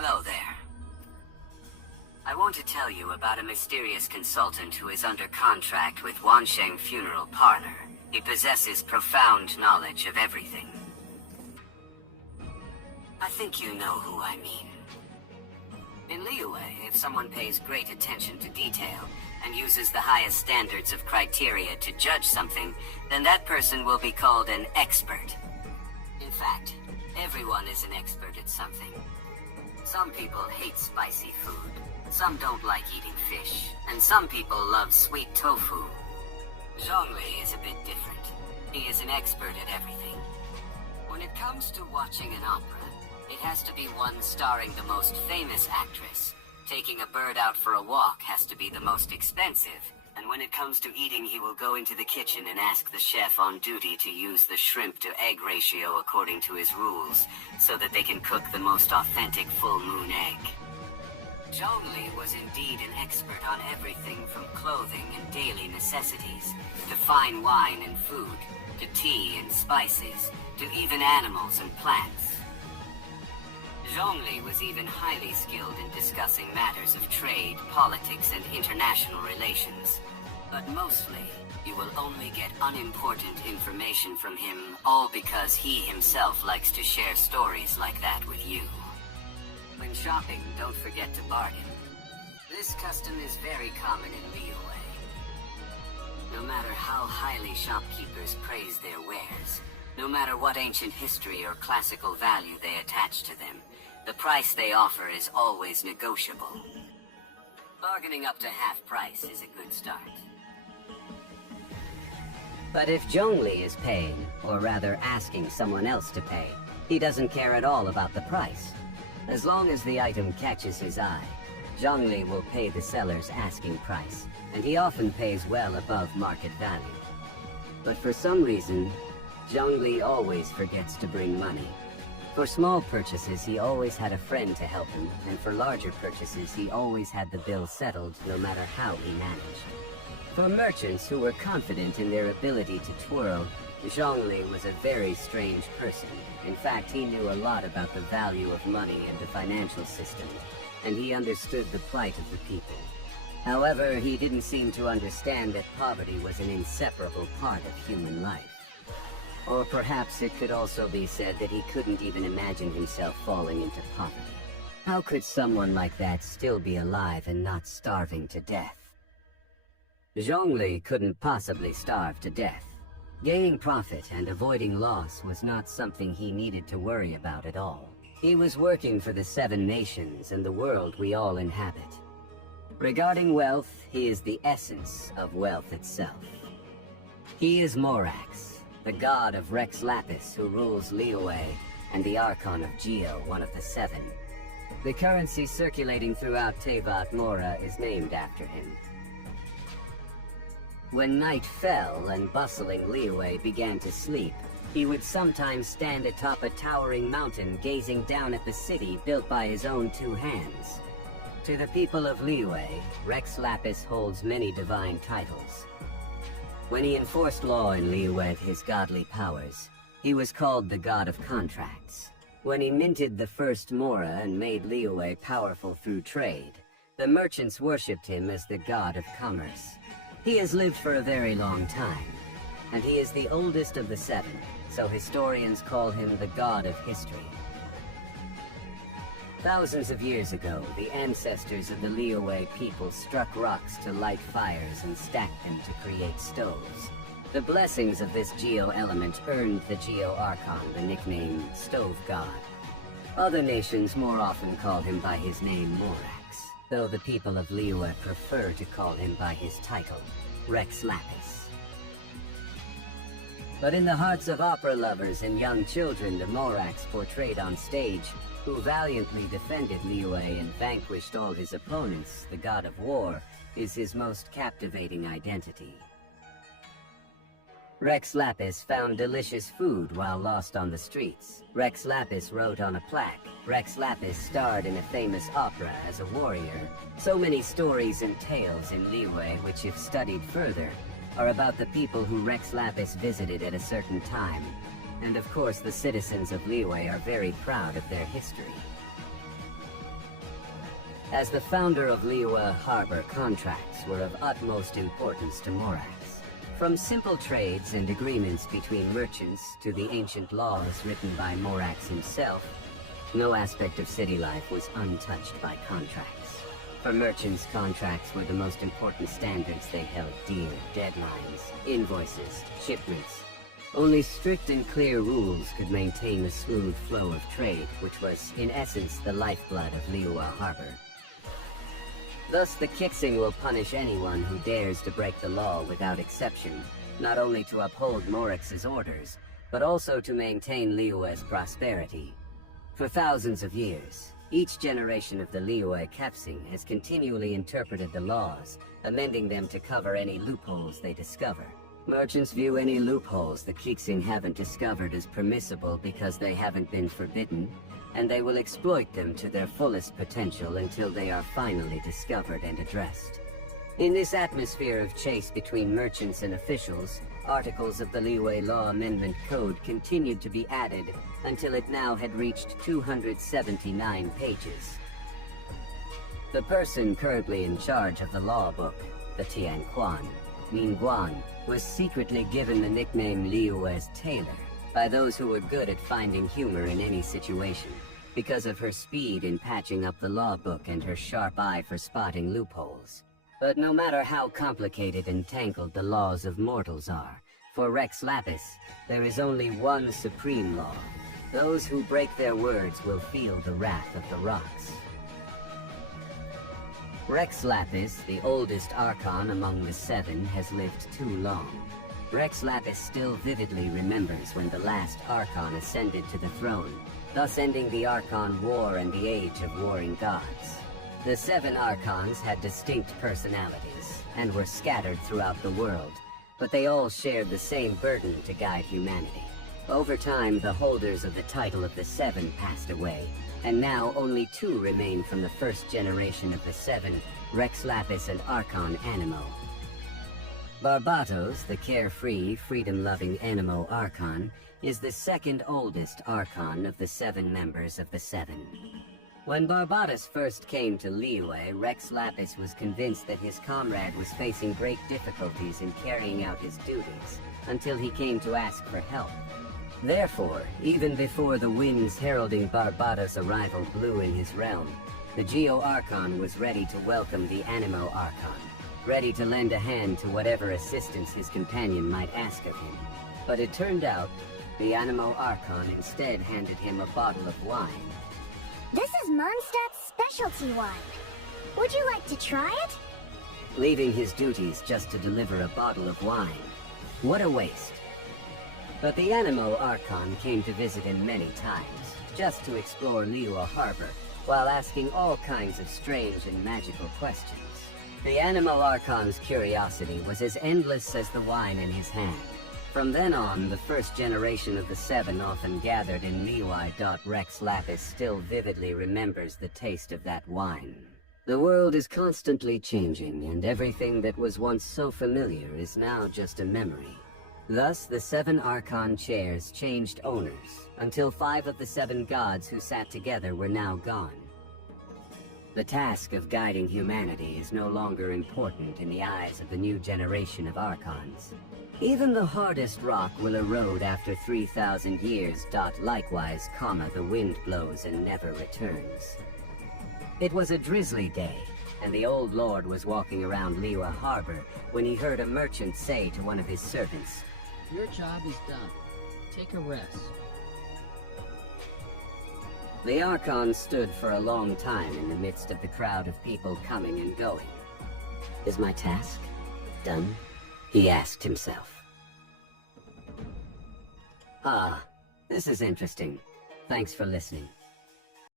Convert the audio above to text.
Hello there. I want to tell you about a mysterious consultant who is under contract with Wansheng Funeral Parlor. He possesses profound knowledge of everything. I think you know who I mean. In Liyue, if someone pays great attention to detail and uses the highest standards of criteria to judge something, then that person will be called an expert. In fact, everyone is an expert at something. Some people hate spicy food, some don't like eating fish, and some people love sweet tofu. Zhongli is a bit different. He is an expert at everything. When it comes to watching an opera, it has to be one starring the most famous actress. Taking a bird out for a walk has to be the most expensive. And when it comes to eating, he will go into the kitchen and ask the chef on duty to use the shrimp to egg ratio according to his rules, so that they can cook the most authentic full moon egg. Zhongli was indeed an expert on everything from clothing and daily necessities, to fine wine and food, to tea and spices, to even animals and plants. Zhongli was even highly skilled in discussing matters of trade, politics, and international relations. But mostly, you will only get unimportant information from him, all because he himself likes to share stories like that with you. When shopping, don't forget to bargain. This custom is very common in Liyue. No matter how highly shopkeepers praise their wares, no matter what ancient history or classical value they attach to them, the price they offer is always negotiable. Bargaining up to half price is a good start. But if Zhongli is paying, or rather asking someone else to pay, he doesn't care at all about the price. As long as the item catches his eye, Zhongli will pay the seller's asking price, and he often pays well above market value. But for some reason, Zhongli always forgets to bring money. For small purchases, he always had a friend to help him, and for larger purchases, he always had the bill settled, no matter how he managed. For merchants who were confident in their ability to twirl, Zhongli was a very strange person. In fact, he knew a lot about the value of money and the financial system, and he understood the plight of the people. However, he didn't seem to understand that poverty was an inseparable part of human life. Or perhaps it could also be said that he couldn't even imagine himself falling into poverty. How could someone like that still be alive and not starving to death? Zhongli couldn't possibly starve to death. Gaining profit and avoiding loss was not something he needed to worry about at all. He was working for the 7 nations and the world we all inhabit. Regarding wealth, he is the essence of wealth itself. He is Morax, the god of Rex Lapis who rules Liyue, and the Archon of Geo, one of the 7. The currency circulating throughout Teyvat Mora is named after him. When night fell and bustling Liyue began to sleep, he would sometimes stand atop a towering mountain gazing down at the city built by his own 2 hands. To the people of Liyue, Rex Lapis holds many divine titles. When he enforced law in Liyue with his godly powers, he was called the God of Contracts. When he minted the first Mora and made Liyue powerful through trade, the merchants worshipped him as the God of Commerce. He has lived for a very long time, and he is the oldest of the 7, so historians call him the God of History. Thousands of years ago, the ancestors of the Liyue people struck rocks to light fires and stacked them to create stoves. The blessings of this Geo element earned the Geo Archon the nickname Stove God. Other nations more often call him by his name Morax, though the people of Liyue prefer to call him by his title, Rex Lapis. But in the hearts of opera lovers and young children, the Morax portrayed on stage, who valiantly defended Liyue and vanquished all his opponents, the god of war, is his most captivating identity. Rex Lapis found delicious food while lost on the streets. Rex Lapis wrote on a plaque. Rex Lapis starred in a famous opera as a warrior. So many stories and tales in Liyue which, if studied further, are about the people who Rex Lapis visited at a certain time. And of course, the citizens of Liyue are very proud of their history. As the founder of Liyue Harbor, contracts were of utmost importance to Morax. From simple trades and agreements between merchants to the ancient laws written by Morax himself, no aspect of city life was untouched by contracts. For merchants, contracts were the most important standards they held dear: deadlines, invoices, shipments. Only strict and clear rules could maintain a smooth flow of trade, which was, in essence, the lifeblood of Liyue Harbor. Thus, the Kixing will punish anyone who dares to break the law without exception, not only to uphold Morax's orders, but also to maintain Liyue's prosperity. For thousands of years, each generation of the Liyue Kexing has continually interpreted the laws, amending them to cover any loopholes they discover. Merchants view any loopholes the Kexing haven't discovered as permissible because they haven't been forbidden, and they will exploit them to their fullest potential until they are finally discovered and addressed. In this atmosphere of chase between merchants and officials, articles of the Liyue Law Amendment Code continued to be added until it now had reached 279 pages. The person currently in charge of the law book, the Tianquan, Min Guan, was secretly given the nickname Liyue's Tailor by those who were good at finding humor in any situation, because of her speed in patching up the law book and her sharp eye for spotting loopholes. But no matter how complicated and tangled the laws of mortals are, for Rex Lapis, there is only one supreme law. Those who break their words will feel the wrath of the rocks. Rex Lapis, the oldest Archon among the Seven, has lived too long. Rex Lapis still vividly remembers when the last Archon ascended to the throne, thus ending the Archon War and the Age of Warring Gods. The 7 Archons had distinct personalities, and were scattered throughout the world, but they all shared the same burden to guide humanity. Over time, the holders of the title of the 7 passed away, and now only 2 remain from the first generation of the 7, Rex Lapis and Archon Anemo. Barbatos, the carefree, freedom-loving Anemo Archon, is the second oldest Archon of the 7 members of the 7. When Barbatos first came to Liyue, Rex Lapis was convinced that his comrade was facing great difficulties in carrying out his duties, until he came to ask for help. Therefore, even before the winds heralding Barbatos' arrival blew in his realm, the Geo Archon was ready to welcome the Anemo Archon, ready to lend a hand to whatever assistance his companion might ask of him. But it turned out, the Anemo Archon instead handed him a bottle of wine. This is Mondstadt's specialty wine. Would you like to try it? Leaving his duties just to deliver a bottle of wine. What a waste. But the Anemo Archon came to visit him many times, just to explore Liyue Harbor, while asking all kinds of strange and magical questions. The Anemo Archon's curiosity was as endless as the wine in his hand. From then on, the first generation of the 7 often gathered in Liyue. Rex Lapis still vividly remembers the taste of that wine. The world is constantly changing, and everything that was once so familiar is now just a memory. Thus, the 7 Archon chairs changed owners, until 5 of the 7 gods who sat together were now gone. The task of guiding humanity is no longer important in the eyes of the new generation of Archons. Even the hardest rock will erode after 3,000 years. Likewise, the wind blows and never returns. It was a drizzly day, and the old lord was walking around Liyue Harbor when he heard a merchant say to one of his servants, "Your job is done. Take a rest." The Archon stood for a long time in the midst of the crowd of people coming and going. "Is my task done?" he asked himself. Ah, this is interesting. Thanks for listening.